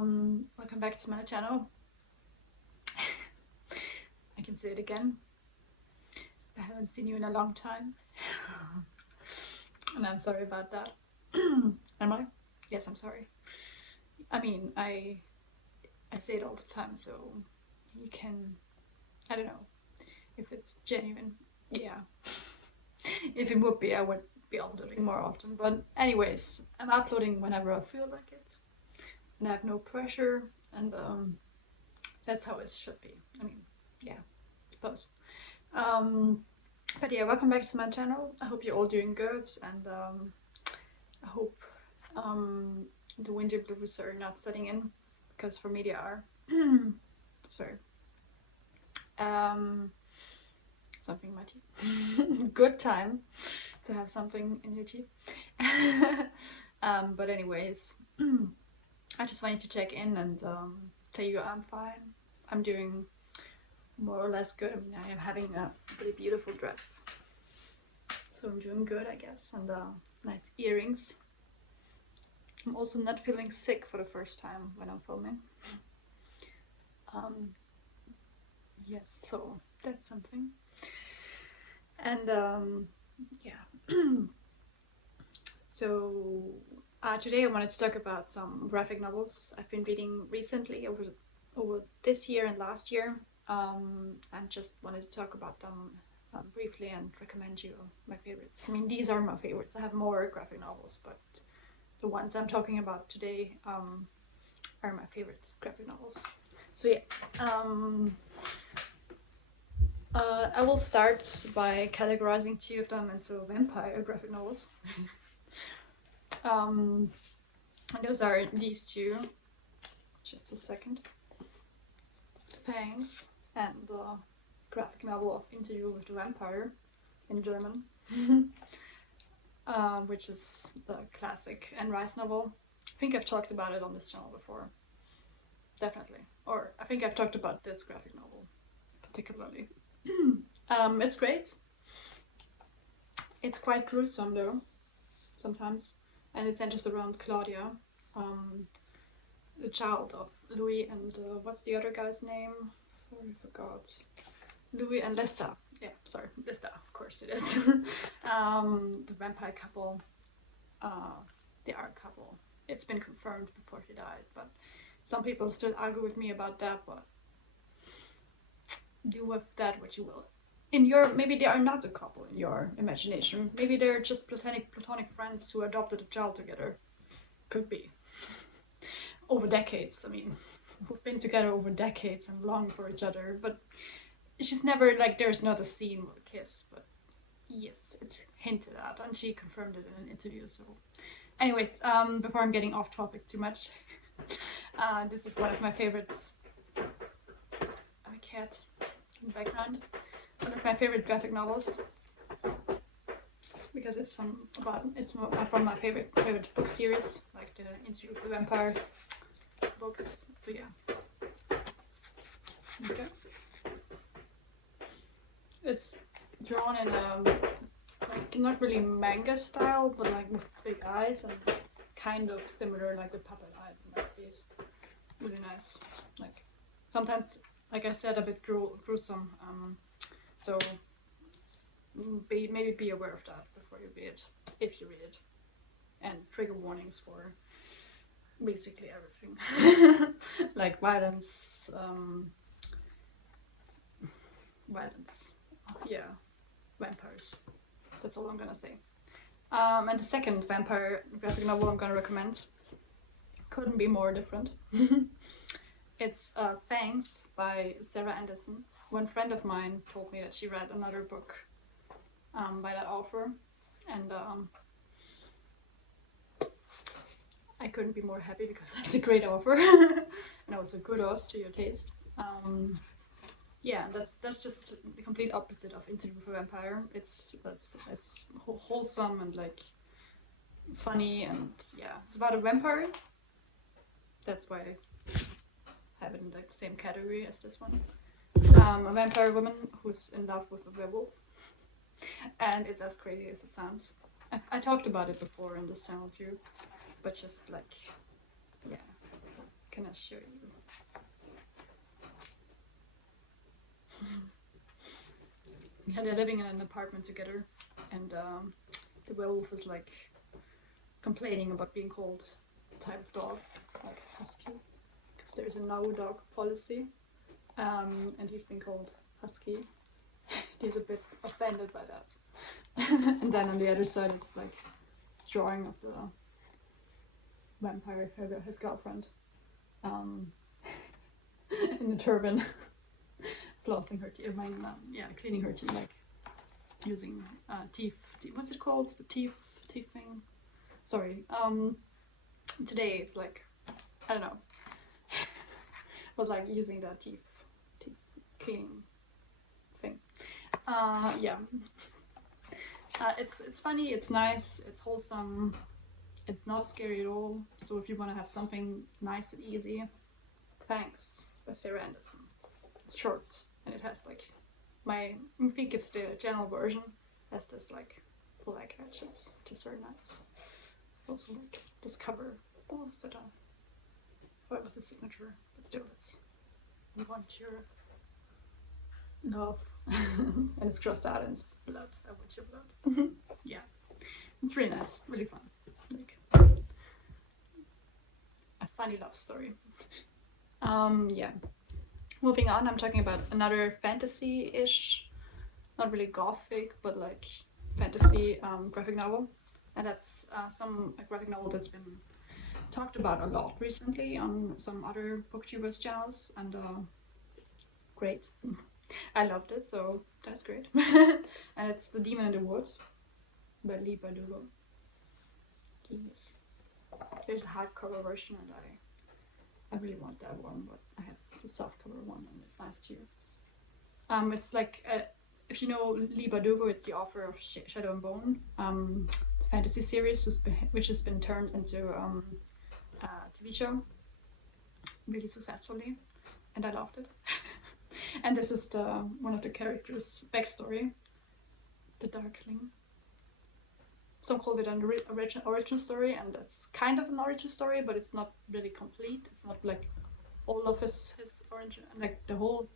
Welcome back to my channel. I can say it again. I haven't seen you in a long time. And I'm sorry about that. Am I? Yes, I'm sorry. I mean, I say it all the time, so you can, I don't know, if it's genuine. Yeah. If it would be, I would be uploading more often. But anyways, I'm uploading whenever I feel like it. And I have no pressure, and that's how it should be. I mean, yeah, I suppose. But yeah, welcome back to my channel. I hope you're all doing good, and I hope the winter blues are not setting in, because for me they are. Sorry. Something in my teeth. Good time to have something in your teeth. But anyways, I just wanted to check in and tell you I'm fine. I'm doing more or less good. I mean, I am having a pretty beautiful dress, so I'm doing good, I guess, and nice earrings. I'm also not feeling sick for the first time when I'm filming. Yes, so that's something. And yeah. So today I wanted to talk about some graphic novels I've been reading recently over this year and last year, and just wanted to talk about them briefly and recommend you my favorites. I mean, these are my favorites. I have more graphic novels, but the ones I'm talking about today are my favorite graphic novels. So yeah, I will start by categorizing two of them into vampire graphic novels. And those are these two. Just a second. Fangs and graphic novel of Interview with the Vampire in German, which is the classic Anne Rice novel. I think I've talked about it on this channel before. Definitely. Or I think I've talked about this graphic novel particularly. It's great. It's quite gruesome though, sometimes. And it centers around Claudia, the child of Louis and what's the other guy's name? I forgot. Louis and Lesta. Yeah, sorry, Lesta, of course it is. The vampire couple. They are a couple. It's been confirmed before he died, but some people still argue with me about that, but do with that what you will. Maybe they are not a couple in your imagination. Maybe they're just platonic friends who adopted a child together. Could be. Over decades, I mean, we've been together over decades and long for each other, but it's just never, like, there's not a scene with a kiss, but yes, it's hinted at, and she confirmed it in an interview, so. Anyways, before I'm getting off topic too much, this is one of my favorites. A cat in the background. One of my favorite graphic novels, because it's from my favorite book series, like the Interview with the Vampire books. So yeah. Okay. It's drawn in like not really manga style, but like with big eyes and kind of similar like the puppet eyes in that case. Really nice. Like sometimes, like I said, a bit gruesome. So maybe be aware of that before you read it, if you read it, and trigger warnings for basically everything, like violence, yeah, vampires. That's all I'm gonna say. And the second vampire graphic novel I'm gonna recommend couldn't be more different. It's Fangs by Sarah Anderson. One friend of mine told me that she read another book by that author, and I couldn't be more happy because it's a great author, and also kudos to your taste. Yeah, that's just the complete opposite of Interview with a Vampire. It's wholesome and like funny, and yeah, it's about a vampire. That's why I have it in the same category as this one. A vampire woman who's in love with a werewolf, and it's as crazy as it sounds. I talked about it before in this channel too, but just like, yeah, Can I show you? Yeah, they're living in an apartment together, and the werewolf is like complaining about being called type of dog, like husky, because there's a no dog policy, and he's been called husky. He's a bit offended by that. And then on the other side, it's like this drawing of the vampire, his girlfriend, in the turban, flossing her teeth, cleaning her teeth, like using teeth. What's it called? The teeth thing. Sorry. Today it's like, I don't know, but like using the teeth cleaning thing. Yeah. It's funny. It's nice. It's wholesome. It's not scary at all. So if you want to have something nice and easy, Thanks by Sarah Anderson. It's short and it has like I think it's the general version. Has this like black edges, which is very nice. Also like this cover. Oh, is that what was the signature? But still, we want your love. And it's crossed out and it's blood. I want your blood. Yeah, it's really nice, really fun. Like a funny love story. Yeah. Moving on, I'm talking about another fantasy-ish, not really gothic, but like fantasy graphic novel. And that's some graphic novel that's been talked about a lot recently on some other booktubers channels, and great. I loved it, so that's great. And it's The Demon in the Woods by Lee Bardugo. Yes. There's a hardcover version, and I really want that one, but I have the softcover one, and it's nice too. It's like if you know Lee Bardugo, it's the author of Shadow and Bone, fantasy series, which has been turned into a TV show really successfully, and I loved it. And this is one of the characters' backstory, the Darkling. Some call it an origin story, and that's kind of an origin story, but it's not really complete. It's not like all of his origin, like the whole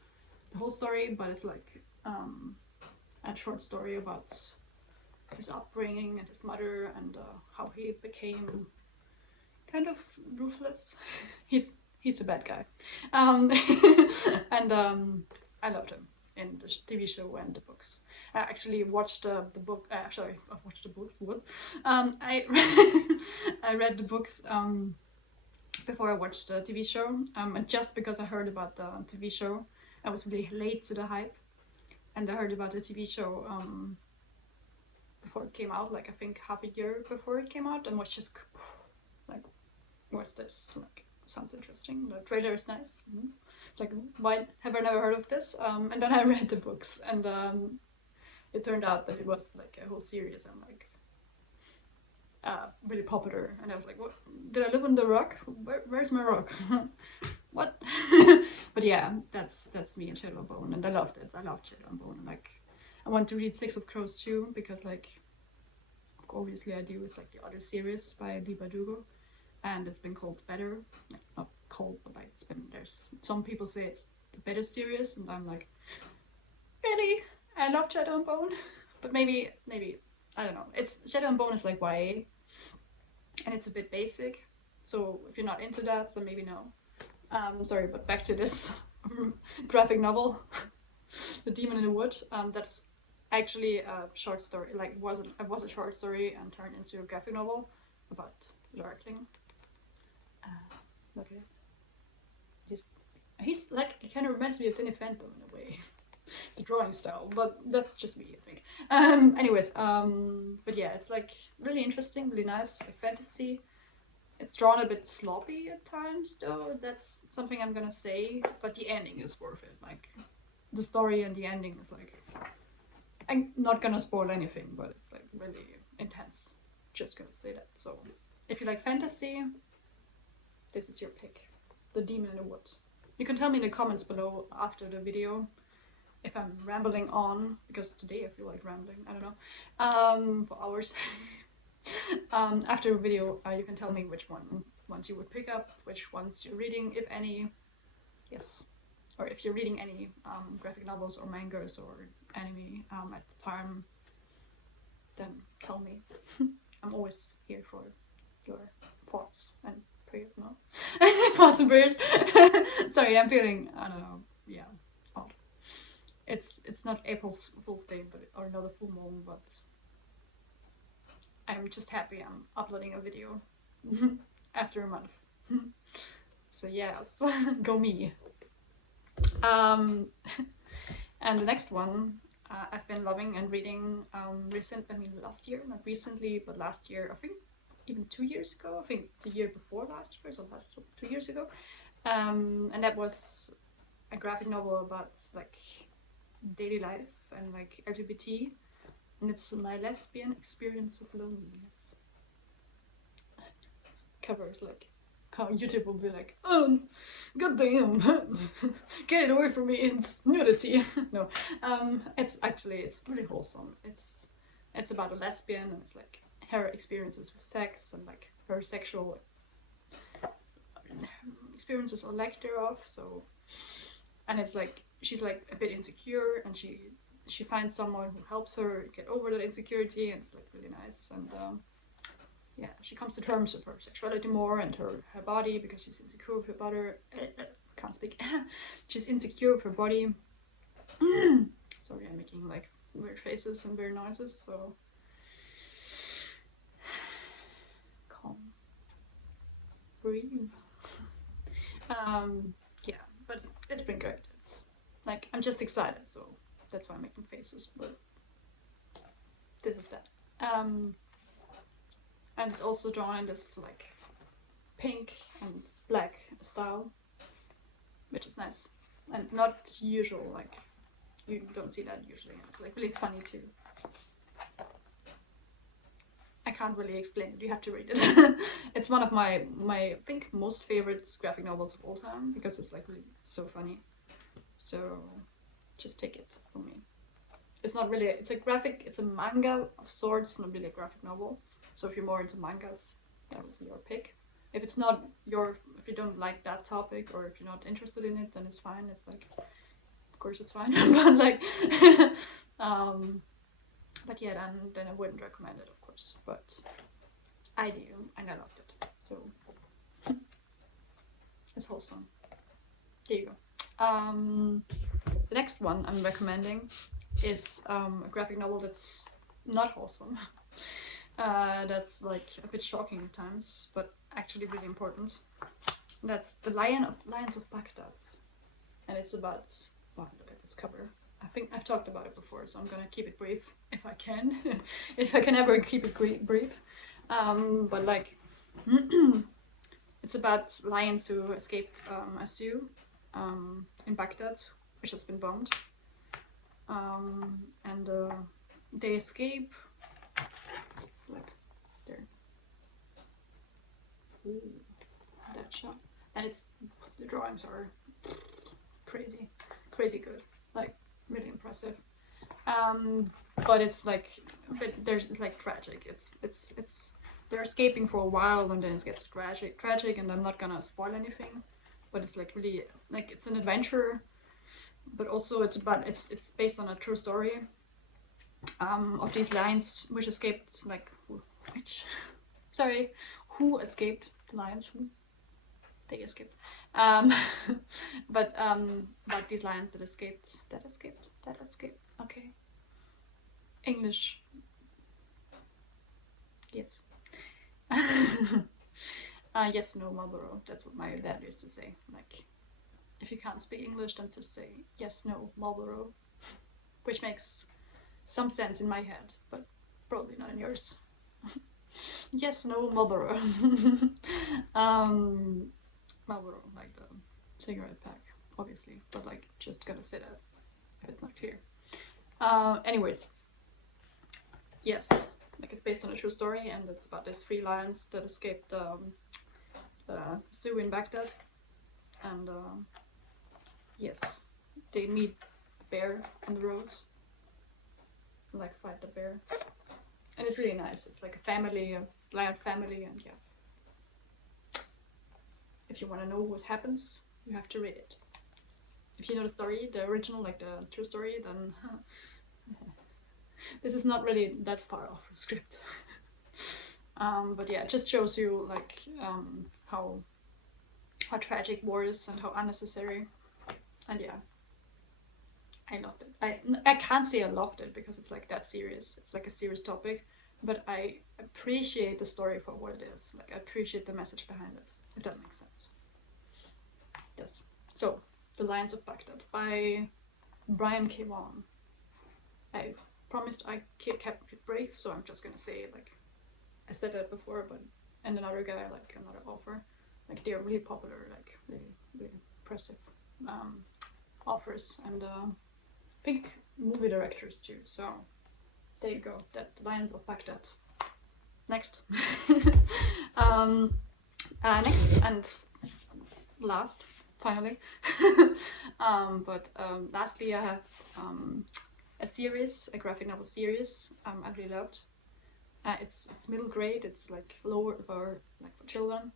story, but it's like a short story about his upbringing and his mother, and how he became kind of ruthless. He's a bad guy, and I loved him in the TV show and the books. I actually watched the book. Sorry, I watched the books. What? I read the books before I watched the TV show. And just because I heard about the TV show, I was really late to the hype, and I heard about the TV show before it came out. Like I think half a year before it came out, and was just like, what's this? Like, sounds interesting. The trailer is nice. It's like, why have I never heard of this? And then I read the books, and it turned out that it was like a whole series, and like really popular. And I was like, what? Did I live on the rock? Where's my rock? What? But yeah, that's me and Shadow and Bone, and I loved it. I loved Shadow and Bone, and like I want to read Six of Crows too, because like obviously I do. It's like the other series by Lee Bardugo, and it's been called better. Like, not called, but like it's been, there's some people say it's the better series, and I'm like, really? I love Shadow and Bone, but maybe I don't know. It's Shadow and Bone is like YA, and it's a bit basic. So if you're not into that, then maybe no. Sorry, but back to this graphic novel, The Demon in the Wood. That's actually a short story. Like it was a short story and turned into a graphic novel about Lurkling. Look at it. He's like, he kind of reminds me of Danny Phantom in a way. The drawing style, but that's just me, I think. Anyways, but yeah, it's like really interesting, really nice, like fantasy. It's drawn a bit sloppy at times, though. That's something I'm gonna say. But the ending is worth it. Like the story and the ending is like, I'm not gonna spoil anything, but it's like really intense. Just gonna say that. So if you like fantasy, this is your pick. The Demon in the Woods. You can tell me in the comments below after the video if I'm rambling on, because today I feel like rambling, I don't know, for hours. After the video, you can tell me which one ones you would pick up, which ones you're reading, if any. Yes. Or if you're reading any graphic novels or mangas or anime at the time, then tell me. I'm always here for your thoughts and prayers, no? Thoughts and prayers. Sorry, I'm feeling, I don't know, yeah, odd. It's not April's Fool's Day, or not a full moon, but I'm just happy I'm uploading a video after a month. So yes, go me. And the next one, I've been loving and reading last year, not recently, but last year, I think even 2 years ago, I think the year before last year, so last 2 years ago. And that was a graphic novel about like daily life and like LGBT, and it's my lesbian experience with loneliness. Covers like YouTube will be like, oh, god damn, get it away from me, it's nudity. No, it's really wholesome. It's about a lesbian, and it's like her experiences with sex and like her sexual experiences or lack thereof. So, and it's like she's like a bit insecure, and she finds someone who helps her get over that insecurity, and it's like really nice. And yeah, she comes to terms with her sexuality more and her body, because she's insecure with her body. Can't speak. She's insecure with her body. Sorry, I'm making like weird faces and weird noises, so calm, breathe. Yeah, but it's been good. It's like I'm just excited, so that's why I'm making faces. But this is that. And it's also drawn in this like pink and black style, which is nice and not usual. Like you don't see that usually. It's like really funny too. I can't really explain it. You have to read it. It's one of my I think most favorite graphic novels of all time, because it's like really so funny. So just take it from me. It's not really. It's a manga of sorts, not really a graphic novel. So if you're more into mangas, that would be your pick. If it's not if you don't like that topic, or if you're not interested in it, then it's fine. It's like, of course it's fine. But like, but yeah, then I wouldn't recommend it, of course. But I do, and I loved it. So it's wholesome. There you go. The next one I'm recommending is a graphic novel that's not wholesome. That's like a bit shocking at times, but actually really important. That's The Lions of Baghdad, and it's about, wow, look at this cover. I think I've talked about it before, so I'm gonna keep it brief if I can, if I can ever keep it brief. But like, it's about lions who escaped a zoo in Baghdad, which has been bombed, and they escape. Like there. Ooh, that shot. And the drawings are crazy good. Like really impressive. But it's like, it's like tragic. It's they're escaping for a while, and then it gets tragic, and I'm not gonna spoil anything. But it's like really, like, it's an adventure, but also it's based on a true story. Of these lions which escaped, like, who escaped the lions? They escaped. But these lions that escaped. Okay. English. Yes. Yes, no, Marlboro. That's what my dad used to say. Like, if you can't speak English, then just say yes, no, Marlboro, which makes some sense in my head, but probably not in yours. Yes, no, Marlboro. Marlboro, like the cigarette pack, obviously, but like, just gotta say that if it's not clear. Anyways, yes, like, it's based on a true story, and it's about these 3 lions that escaped the zoo in Baghdad, and yes, they meet a bear on the road, and like fight the bear, and it's really nice. It's like a lion family, and yeah, if you want to know what happens, you have to read it. If you know the story, the original, like the true story, then this is not really that far off the script. But yeah, it just shows you like how tragic war is and how unnecessary. And yeah, I loved it. I can't say I loved it because it's like that serious. It's like a serious topic, but I appreciate the story for what it is. Like I appreciate the message behind it, if that makes sense. Yes. So, The Lions of Baghdad by Brian K. Vaughan. I promised I kept it brief, so I'm just gonna say like I said that before, but and another guy, like another author, like they're really popular, like really impressive authors, and I think movie directors too. So there you go. That's The Lions of Baghdad. Next. Next and last, finally. Lastly, I have a series, a graphic novel series I really loved. It's middle grade. It's like lower for like for children,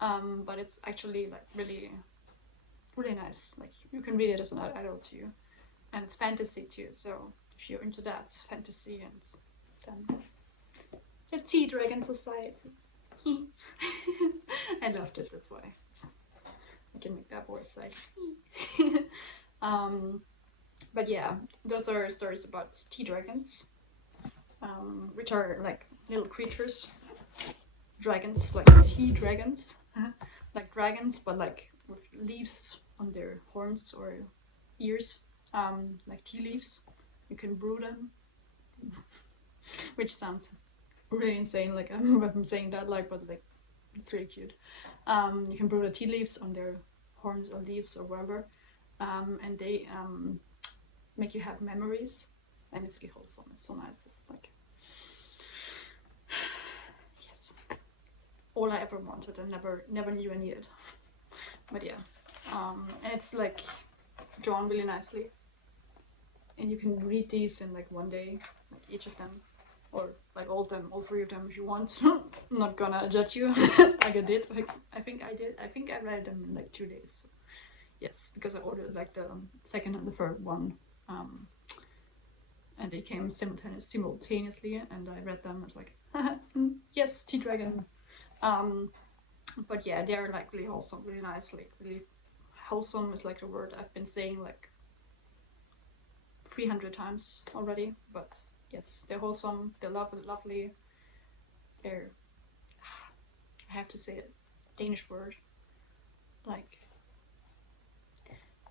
but it's actually like really nice. Like you can read it as an adult too, and it's fantasy too. So if you're into that fantasy, and then the Tea Dragon Society. I loved it. That's why I can make that voice like. But yeah, those are stories about tea dragons, which are like little creatures, dragons, like tea dragons, like dragons, but like with leaves on their horns or ears, like tea leaves. You can brew them, which sounds really insane. Like I don't know if I'm saying that, like, but like it's really cute. You can brew the tea leaves on their horns or leaves or wherever, and they make you have memories, and it's really wholesome. It's so nice. It's like yes, all I ever wanted and never knew I needed. But yeah, and it's like drawn really nicely, and you can read these in like one day, like each of them, or like all three of them if you want. I'm not gonna judge you like I did. Like, I think I read them in like 2 days. So, yes, because I ordered like the second and the third one. And they came simultaneously, and I read them. I was like, yes, Tea Dragon. But yeah, they're like really wholesome, really nice, like really wholesome is like the word I've been saying like 300 times already. But yes, they're wholesome, they're lovely. They're, I have to say it, Danish word, like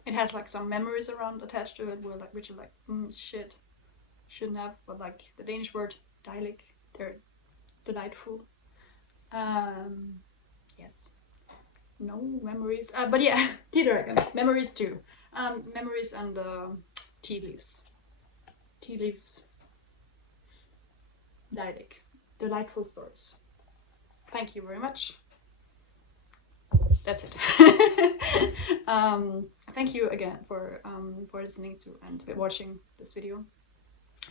it has like some memories around attached to it, where like which are like shit, shouldn't have, but like the Danish word dialect, they're delightful. Yes, no memories, but yeah, Tea Dragon memories too. Memories and tea leaves, dialect, delightful stories. Thank you very much. That's it. Thank you again for listening to and watching this video,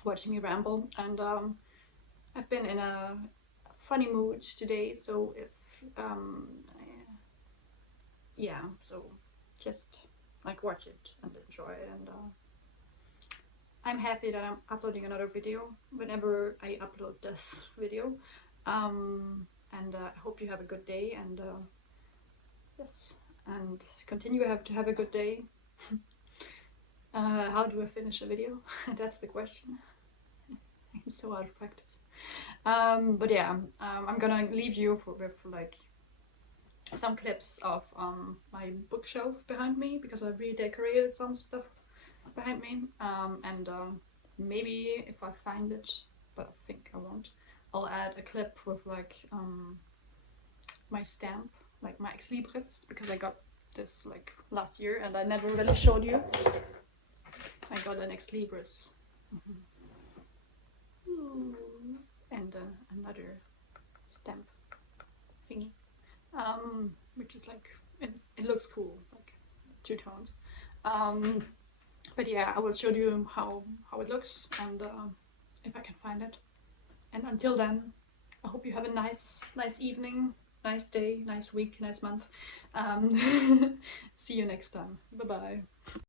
watching me ramble. And I've been in a funny mood today, so if yeah, so just like watch it and enjoy. And I'm happy that I'm uploading another video whenever I upload this video. And I hope you have a good day, and yes, and continue to have a good day. How do I finish a video? That's the question. I'm so out of practice. But yeah, I'm gonna leave you with like some clips of my bookshelf behind me, because I redecorated some stuff behind me. And maybe if I find it, but I think I won't, I'll add a clip with like my stamp, like my ex libris, because I got this like last year and I never really showed you. I got an ex libris. And another stamp thingy, which is like it looks cool, like two-toned. But yeah, I will show you how it looks, and if I can find it. And until then, I hope you have a nice evening, nice day, nice week, nice month. See you next time. Bye bye.